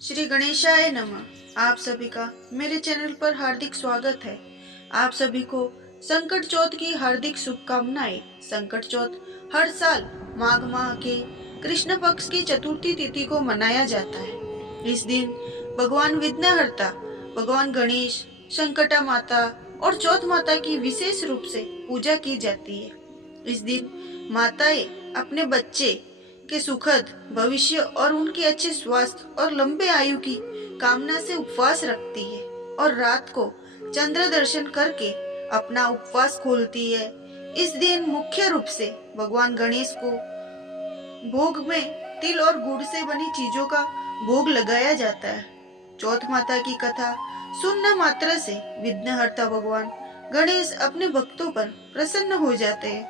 श्री गणेशाय नमः। आप सभी का मेरे चैनल पर हार्दिक स्वागत है। आप सभी को संकट चौथ की हार्दिक शुभकामनाएं। संकट चौथ हर साल माघ माह के कृष्ण पक्ष की चतुर्थी तिथि को मनाया जाता है। इस दिन भगवान विघ्नहर्ता, भगवान गणेश, संकटा माता और चौथ माता की विशेष रूप से पूजा की जाती है। इस दिन माताएं अपने बच्चे के सुखद भविष्य और उनके अच्छे स्वास्थ्य और लंबे आयु की कामना से उपवास रखती है और रात को चंद्र दर्शन करके अपना उपवास खोलती है। इस दिन मुख्य रूप से भगवान गणेश को भोग में तिल और गुड़ से बनी चीजों का भोग लगाया जाता है। चौथ माता की कथा सुनने मात्र से विघ्नहर्ता भगवान गणेश अपने भक्तों पर प्रसन्न हो जाते हैं,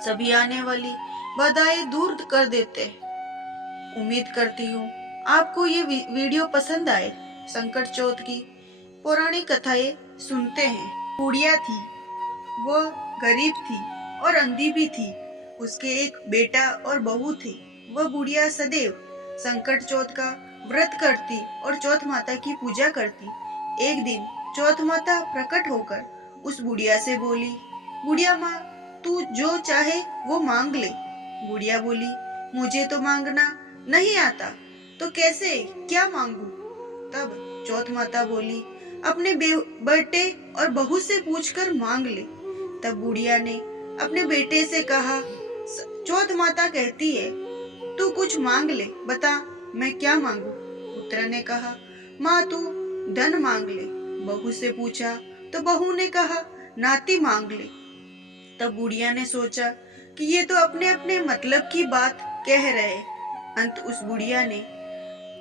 सभी आने वाली बाधाएं दूर कर देते हैं। उम्मीद करती हूँ आपको ये वीडियो पसंद आए। संकट चौथ की पौराणिक कथाएं सुनते हैं। बुढ़िया थी, वो गरीब थी और अंधी भी थी। उसके एक बेटा और बहू थे। वह बुढ़िया सदैव संकट चौथ का व्रत करती और चौथ माता की पूजा करती। एक दिन चौथ माता प्रकट होकर उस बुढ़िया से बोली, बुढ़िया माँ, तू जो चाहे वो मांग ले। बुढ़िया बोली, मुझे तो मांगना नहीं आता, तो कैसे क्या मांगू? तब चौथ माता बोली, अपने बेटे और बहू से पूछकर मांग ले। तब बुढ़िया ने अपने बेटे से कहा, चौथ माता कहती है तू कुछ मांग ले, बता मैं क्या मांगू? पुत्र ने कहा, माँ तू धन मांग ले। बहू से पूछा तो बहू ने कहा, नाती मांग ले। तब बुढ़िया ने सोचा कि ये तो अपने अपने मतलब की बात कह रहे। अंत उस बुढ़िया ने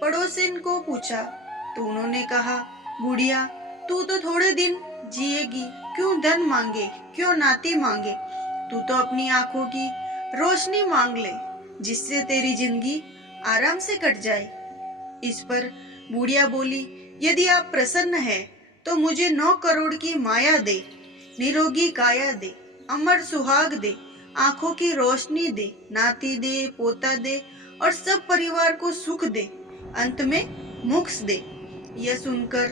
पड़ोसिन को पूछा तो उन्होंने कहा, बुढ़िया तू तो थोड़े दिन जिएगी, क्यों धन मांगे, क्यों नाती मांगे? तू तो अपनी आंखों की रोशनी मांग ले, जिससे तेरी जिंदगी आराम से कट जाए। इस पर बुढ़िया बोली, यदि आप प्रसन्न हैं तो मुझे 9 करोड़ की माया दे, निरोगी काया दे, अमर सुहाग दे, आंखों की रोशनी दे, नाती दे, पोता दे और सब परिवार को सुख दे, अंत में मोक्ष दे। यह सुनकर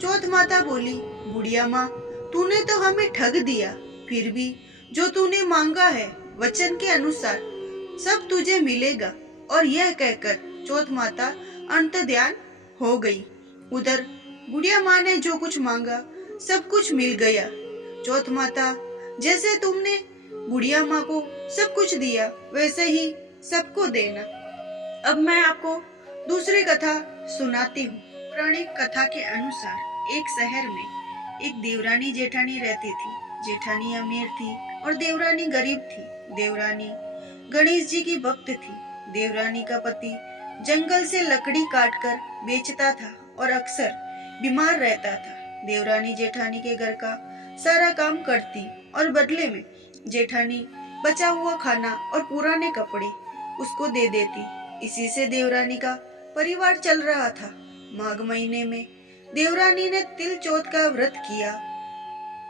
चौथ माता बोली, बुढ़िया माँ, तूने तो हमें ठग दिया। फिर भी जो तूने मांगा है वचन के अनुसार सब तुझे मिलेगा। और यह कहकर चौथ माता अंत ध्यान हो गई। उधर बुढ़िया माँ ने जो कुछ मांगा सब कुछ मिल गया। चौथ माता, जैसे तुमने बुढ़िया माँ को सब कुछ दिया वैसे ही सबको देना। अब मैं आपको दूसरी कथा सुनाती हूँ। पौराणिक कथा के अनुसार एक शहर में एक देवरानी जेठानी रहती थी। जेठानी अमीर थी और देवरानी गरीब थी। देवरानी गणेश जी की भक्त थी। देवरानी का पति जंगल से लकड़ी काटकर बेचता था और अक्सर बीमार रहता था। देवरानी जेठानी के घर का सारा काम करती और बदले में जेठानी बचा हुआ खाना और पुराने कपड़े उसको दे देती। इसी से देवरानी का परिवार चल रहा था। माघ महीने में देवरानी ने तिल चौथ का व्रत किया।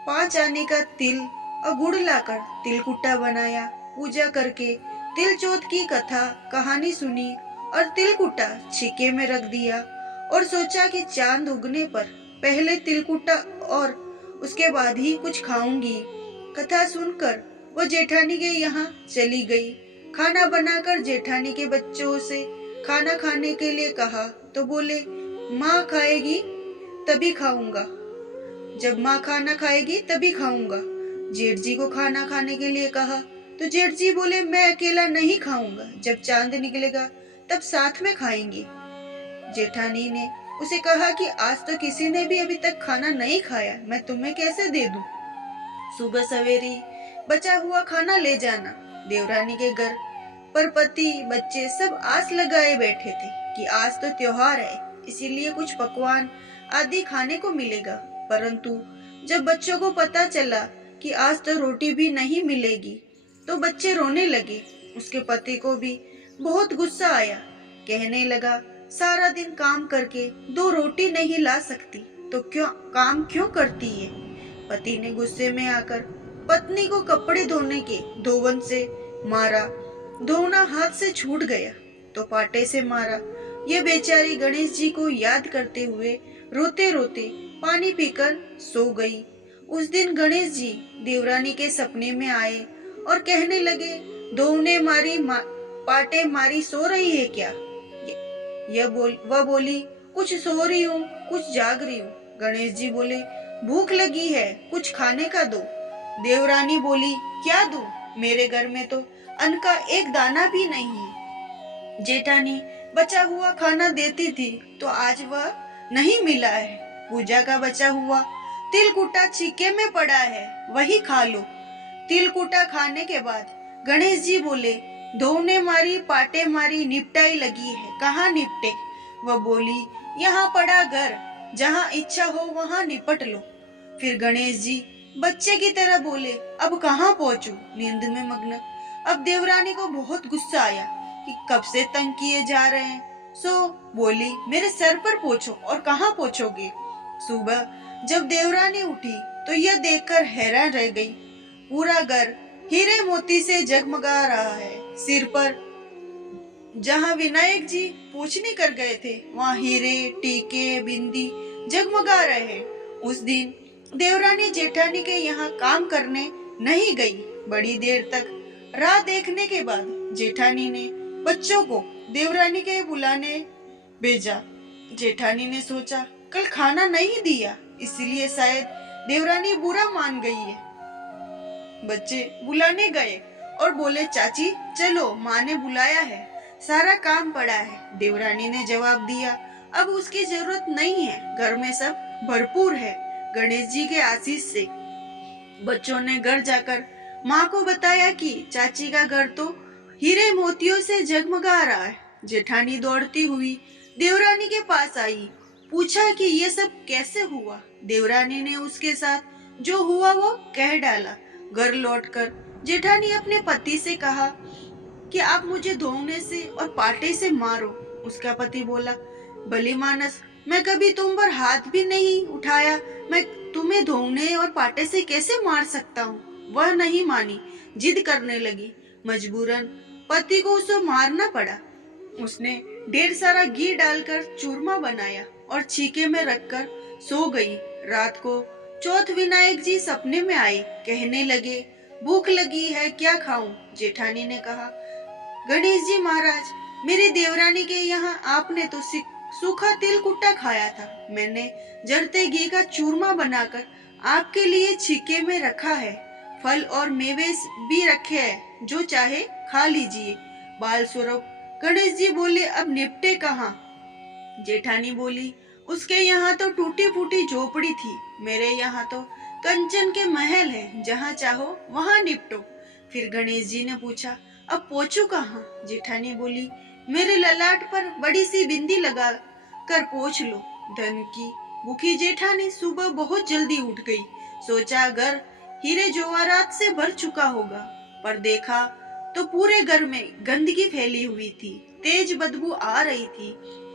5 आने का तिल और गुड़ लाकर तिलकुट्टा बनाया। पूजा करके तिल चौथ की कथा कहानी सुनी और तिलकुट्टा छिके में रख दिया और सोचा कि चांद उगने पर पहले तिलकुट्टा और उसके बाद ही कुछ खाऊंगी। कथा सुनकर वो जेठानी के यहाँ चली गई। खाना बनाकर जेठानी के बच्चों से खाना खाने के लिए कहा तो बोले, माँ खाएगी तभी खाऊंगा, जब माँ खाना खाएगी तभी खाऊंगा। जेठ जी को खाना खाने के लिए कहा तो जेठ जी बोले, मैं अकेला नहीं खाऊंगा, जब चांद निकलेगा तब साथ में खाएंगे। जेठानी ने उसे कहा कि आज तो किसी ने भी अभी तक खाना नहीं खाया, मैं तुम्हें कैसे दे दूं? सुबह सवेरे बचा हुआ खाना ले जाना। देवरानी के घर पर पति बच्चे सब आस लगाए बैठे थे कि आज तो त्योहार है, इसीलिए कुछ पकवान आदि खाने को मिलेगा। परंतु जब बच्चों को पता चला कि आज तो रोटी भी नहीं मिलेगी तो बच्चे रोने लगे। उसके पति को भी बहुत गुस्सा आया। कहने लगा, सारा दिन काम करके 2 रोटी नहीं ला सकती तो काम क्यों करती है? पति ने गुस्से में आकर पत्नी को कपड़े धोने के धोवन से मारा। धोना हाथ से छूट गया तो पाटे से मारा ये बेचारी गणेश जी को याद करते हुए रोते रोते पानी पीकर सो गई। उस दिन गणेश जी देवरानी के सपने में आए और कहने लगे, दो ने मारी पाटे मारी सो रही है क्या? वह बोली, कुछ सो रही हूँ, कुछ जाग रही हूँ। गणेश जी बोले, भूख लगी है, कुछ खाने का दो। देवरानी बोली, क्या दूं? मेरे घर में तो अन्न का एक दाना भी नहीं है। जेठानी बचा हुआ खाना देती थी तो आज वह नहीं मिला है। पूजा का बचा हुआ तिलकुटा छीके में पड़ा है, वही खा लो। तिलकुटा खाने के बाद गणेश जी बोले, दो ने मारी पाटे मारी निपटाई लगी है, कहाँ निपटे? वह बोली, यहाँ पड़ा घर, जहाँ इच्छा हो वहाँ निपट लो। फिर गणेश जी बच्चे की तरह बोले, अब कहाँ पहुंचूं? नींद में मग्न। अब देवरानी को बहुत गुस्सा आया कि कब से तंग किए जा रहे हैं। सो बोली, मेरे सर पर पोंछो। और कहाँ पोंछोगे? सुबह जब देवरानी उठी तो यह देखकर हैरान रह गई। पूरा घर हीरे मोती से जगमगा रहा है। सिर पर जहाँ विनायक जी पूछनी कर गए थे, वहाँ हीरे टीके बिंदी जगमगा रहे। उस दिन देवरानी जेठानी के यहाँ काम करने नहीं गई। बड़ी देर तक राह देखने के बाद जेठानी ने बच्चों को देवरानी के बुलाने भेजा। जेठानी ने सोचा, कल खाना नहीं दिया, इसलिए शायद देवरानी बुरा मान गई है। बच्चे बुलाने गए और बोले, चाची चलो, माँ ने बुलाया है, सारा काम पड़ा है। देवरानी ने जवाब दिया, अब उसकी जरूरत नहीं है, घर में सब भरपूर है, गणेश जी के आशीष से। बच्चों ने घर जाकर माँ को बताया कि चाची का घर तो हीरे मोतियों से जगमगा रहा है। जेठानी दौड़ती हुई देवरानी के पास आई, पूछा कि ये सब कैसे हुआ। देवरानी ने उसके साथ जो हुआ वो कह डाला। घर लौटकर जेठानी अपने पति से कहा कि आप मुझे धोने से और पाटे से मारो। उसका पति बोला, भली मानस, मैं कभी तुम पर हाथ भी नहीं उठाया, मैं तुम्हें धोने और पाटे से कैसे मार सकता हूँ? वह नहीं मानी, जिद करने लगी। मजबूरन पति को उसे मारना पड़ा। उसने ढेर सारा घी डालकर चूरमा बनाया और छीके में रखकर सो गई। रात को चौथ विनायक जी सपने में आए, कहने लगे, भूख लगी है, क्या खाऊं? जेठानी ने कहा, गणेश जी महाराज, मेरी देवरानी के यहाँ आपने तो सूखा तिलकुटा खाया था। मैंने जड़ते घी का चूरमा बनाकर आपके लिए छीके में रखा है। फल और मेवे भी रखे हैं, जो चाहे खा लीजिए। बाल स्वरूप गणेश जी बोले, अब निपटे कहाँ? जेठानी बोली, उसके यहाँ तो टूटी फूटी झोपड़ी थी, मेरे यहाँ तो कंचन के महल है, जहाँ चाहो वहाँ निपटो। फिर गणेश जी ने पूछा, अब पोंछू कहाँ? जेठानी बोली, मेरे ललाट पर बड़ी सी बिंदी लगा कर पोंछ लो। धन की भूखी जेठानी सुबह बहुत जल्दी उठ गई। सोचा घर हीरे जवाहरात से भर चुका होगा, पर देखा तो पूरे घर में गंदगी फैली हुई थी, तेज बदबू आ रही थी।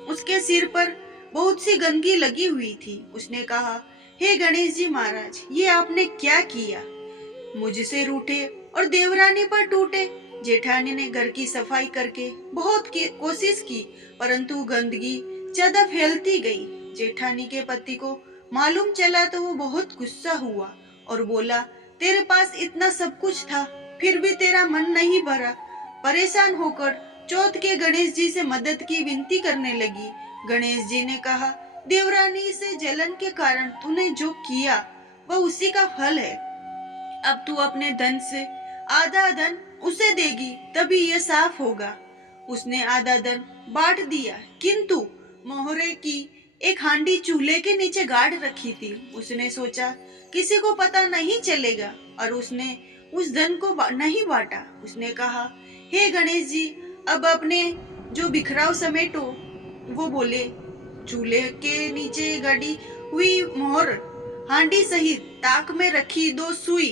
उसके सिर पर बहुत सी गंदगी लगी हुई थी। उसने कहा, हे गणेश जी महाराज, ये आपने क्या किया? मुझसे रूठे और देवरानी पर टूटे। जेठानी ने घर की सफाई करके बहुत कोशिश की, परंतु गंदगी ज्यादा फैलती गई। जेठानी के पति को मालूम चला तो वो बहुत गुस्सा हुआ और बोला, तेरे पास इतना सब कुछ था, फिर भी तेरा मन नहीं भरा। परेशान होकर चौथ के गणेश जी से मदद की विनती करने लगी। गणेश जी ने कहा, देवरानी से जलन के कारण तूने जो किया वह उसी का फल है। अब तू अपने धन से आधा धन उसे देगी, तभी यह साफ होगा। उसने आधा धन बांट दिया, किंतु मोहरे की एक हांडी चूल्हे के नीचे गाड़ रखी थी। उसने सोचा किसी को पता नहीं चलेगा और उसने उस धन को नहीं बांटा। उसने कहा, हे गणेश जी, अब अपने जो बिखराव समेटो। वो बोले, चूल्हे के नीचे गड़ी हुई मोहर हांडी सहित ताक में रखी 2 सुई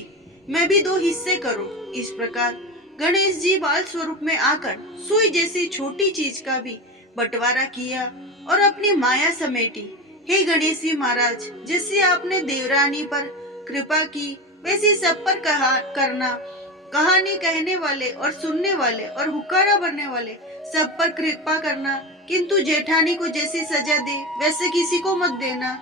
में भी 2 हिस्से करो। इस प्रकार गणेश जी बाल स्वरूप में आकर सुई जैसी छोटी चीज का भी बंटवारा किया और अपनी माया समेटी। हे गणेश जी महाराज, जैसे आपने देवरानी पर कृपा की, वैसी सब पर करना। कहानी कहने वाले और सुनने वाले और हुक्कारा भरने वाले सब पर कृपा करना। किंतु जेठानी को जैसी सजा दे वैसे किसी को मत देना।